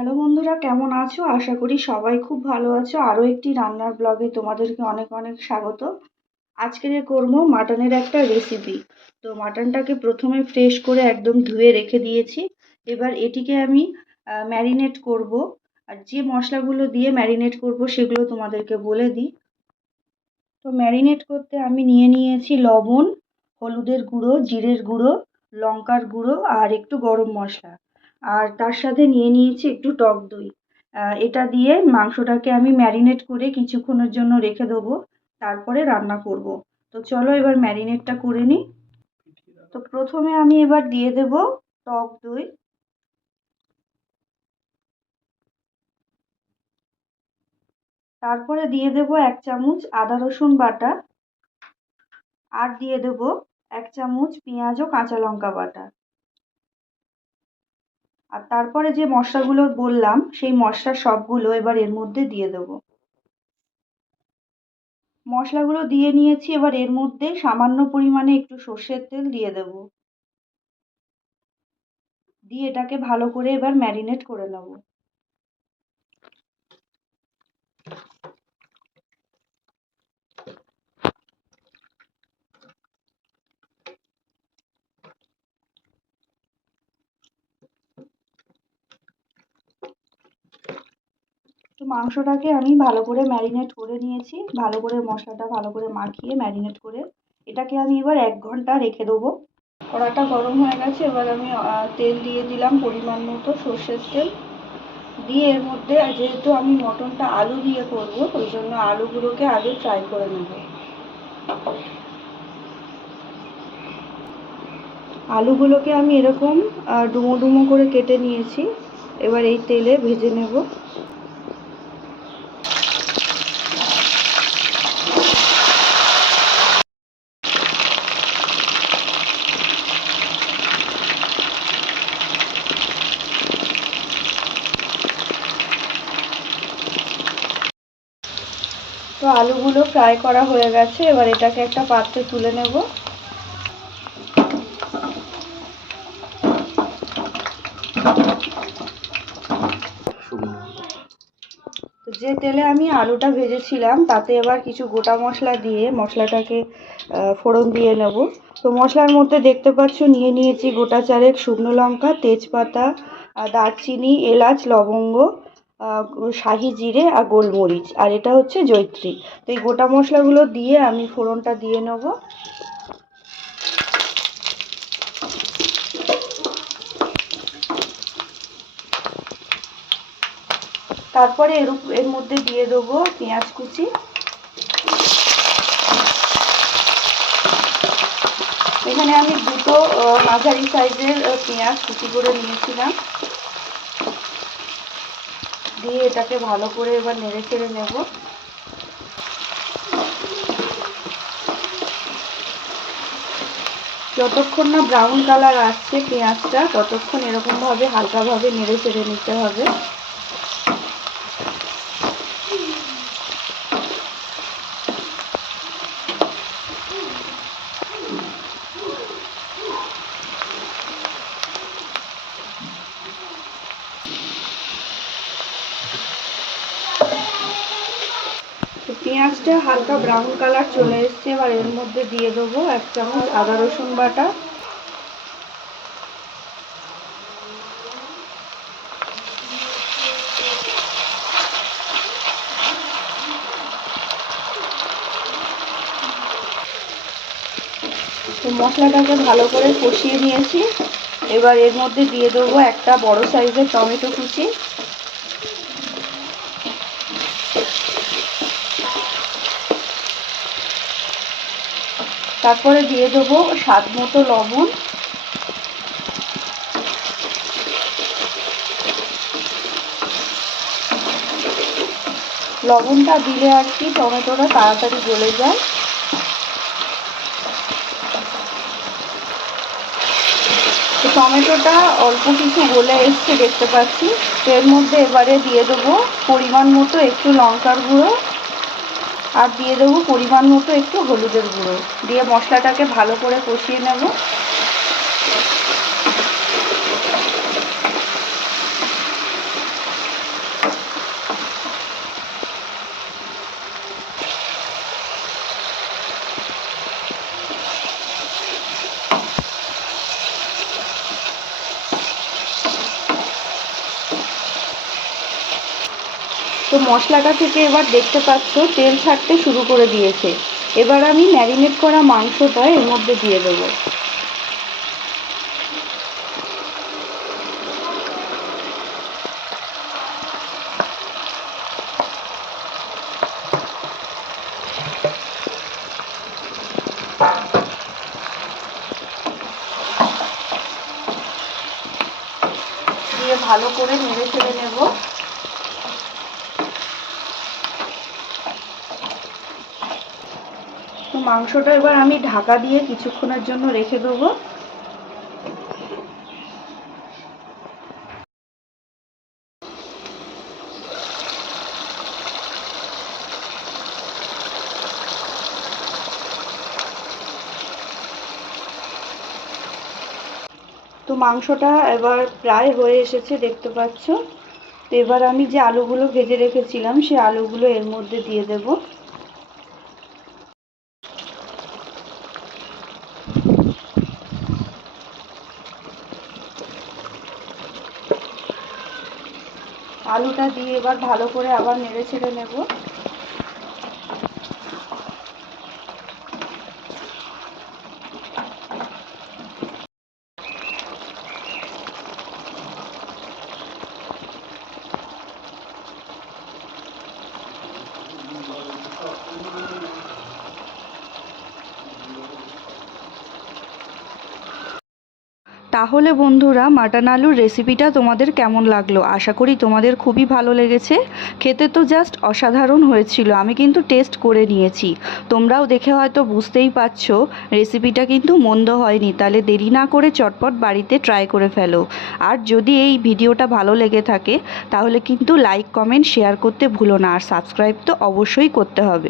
Hello বন্ধুরা, কেমন আছো? আশা করি সবাই খুব ভালো আছো। আরও একটি রান্নার ব্লগে তোমাদেরকে অনেক অনেক স্বাগত। আজকে করব মাটনের একটা রেসিপি তো মাটনটাকে প্রথমে ফ্রেশ করে একদম ধুয়ে রেখে দিয়েছি। এবার এটিকে আমি ম্যারিনেট করব। আর যে মশলাগুলো দিয়ে ম্যারিনেট করব সেগুলো তোমাদেরকে বলে দিই। তো ম্যারিনেট করতে আমি নিয়ে নিয়েছি লবণ, হলুদের গুঁড়ো, জিরের গুঁড়ো, লঙ্কার গুঁড়ো আর একটু গরম মশলা। আর তার সাথে নিয়ে নিয়েছি একটু টক দই। এটা দিয়ে মাংসটাকে আমি ম্যারিনেট করে কিছুক্ষণের জন্য রেখে দেবো, তারপরে রান্না করব। তো চলো এবার ম্যারিনেটটা করে নিই। তো প্রথমে আমি এবার দিয়ে দেব টক দই। তারপরে দিয়ে দেব এক চামচ আদা রসুন বাটা আর দিয়ে দেব এক চামচ পেঁয়াজ ও কাঁচা লঙ্কা বাটা। আর তারপরে যে মশলাগুলো বললাম, সেই মশলার সবগুলো এবার এর মধ্যে দিয়ে দেবো। মশলাগুলো দিয়ে নিয়েছি, এবার এর মধ্যে সামান্য পরিমাণে একটু সর্ষের তেল দিয়ে দেব। দিয়ে এটাকে ভালো করে এবার ম্যারিনেট করে নেব। মাংসটাকে আমি ভালো করে ম্যারিনেট করে নিয়েছি। ভালো করে মশলাটা ভালো করে মাখিয়ে ম্যারিনেট করে। এটাকে আমি এবার এক ঘণ্টা রেখে দেবো। কড়াটা গরম হয়ে গেছে, এবার আমি তেল দিয়ে দিলাম পরিমাণ মতো সর্ষের তেল। দিয়ে এর মধ্যে যেহেতু আমি মটনটা আলু দিয়ে করব, ওই জন্য আলুগুলোকে আগে ফ্রাই করে নেব। আলুগুলোকে আমি এরকম ডুমো ডুমো করে কেটে নিয়েছি। এবার এই তেলে ভেজে নেব। আলুগুলো ফ্রাই করা হয়ে গেছে, এবার এটাকে একটা পাত্রে তুলে নেব। যে তেলে আমি আলুটা ভেজেছিলাম, তাতে এবার কিছু গোটা মশলা দিয়ে মশলাটাকে ফোড়ন দিয়ে নেব। তো মশলার মধ্যে দেখতে পাচ্ছ, নিয়ে নিয়েছি গোটা চারেক শুকনো লঙ্কা, তেজপাতা দারচিনি, এলাচ, লবঙ্গ শাহি জিরে আর গোলমরিচ, আর এটা হচ্ছে জৈত্রী তো এই গোটা মশলাগুলো দিয়ে আমি ফোড়নটা দিয়ে নেব। তারপরে এর এর মধ্যে দিয়ে দেবো পেঁয়াজ কুচি। এখানে আমি দুটো মাঝারি সাইজের পেঁয়াজ কুচি করে নিয়েছিলাম। দিয়ে এটাকে ভালো করে এবার নেড়ে চেড়ে নেব। যতক্ষণ না ব্রাউন কালার আসছে পেঁয়াজটা, ততক্ষণ এরকমভাবে হালকাভাবে নেড়ে চেড়ে নিতে হবে। পেঁয়াজটা হালকা ব্রাউন কালার চলে এসছে। এবার এর মধ্যে দিয়ে দেবো এক চামচ আদা রসুন বাটা। তো মশলাটাকে ভালো করে কষিয়ে নিয়েছি। এবার এর মধ্যে দিয়ে দেবো একটা বড় সাইজের টমেটো কুচি। তারপরে দিয়ে দেবো স্বাদ মতো লবণ। লবণটা দিলে আর কি, টমেটোটা তাড়াতাড়ি গলে যায়। তো টমেটোটা অল্প কিছু গলে এসছে, দেখতে পাচ্ছি। এর মধ্যে এবারে দিয়ে দেবো পরিমাণ মতো একটু লঙ্কার গুঁড়ো। আর দিয়ে দেবো পরিমাণ মতো একটু হলুদের গুঁড়ো। দিয়ে মশলাটাকে ভালো করে কষিয়ে নেব। তো মশলাটা থেকে এবার দেখতে পাচ্ছ, তেল ছাড়তে শুরু করে দিয়েছে। এবার আমি ম্যারিনেট করা মাংসটা এর মধ্যে দিয়ে দেবো। দিয়ে ভালো করে নেড়ে ছেড়ে নেব। মাংসটা এবার আমি ঢাকা দিয়ে কিছুক্ষণের জন্য রেখে দেবো। তো মাংসটা এবার প্রায় হয়ে এসেছে, দেখতে পাচ্ছ। তো এবার আমি যে আলুগুলো ভেজে রেখেছিলাম, সেই আলুগুলো এর মধ্যে দিয়ে দেব। আলুটা দিয়ে এবার ভালো করে আবার নেড়ে ছেড়ে নেব। তাহলে বন্ধুরা মাটন আলুর রেসিপিটা তোমাদের কেমন লাগল? আশা করি তোমাদের খুবই ভালো লেগেছে। খেতে তো জাস্ট অসাধারণ হয়েছিল, আমি কিন্তু টেস্ট করে নিয়েছি। তোমরাও দেখে হয়তো বুঝতেই পারছ রেসিপিটা কিন্তু মন্দ হয়নি, তাহলে দেরি না করে চটপট বাড়িতে ট্রাই করে ফেলো। আর যদি এই ভিডিওটা ভালো লেগে থাকে, তাহলে কিন্তু লাইক কমেন্ট শেয়ার করতে ভুলো না, আর সাবস্ক্রাইব তো অবশ্যই করতে হবে।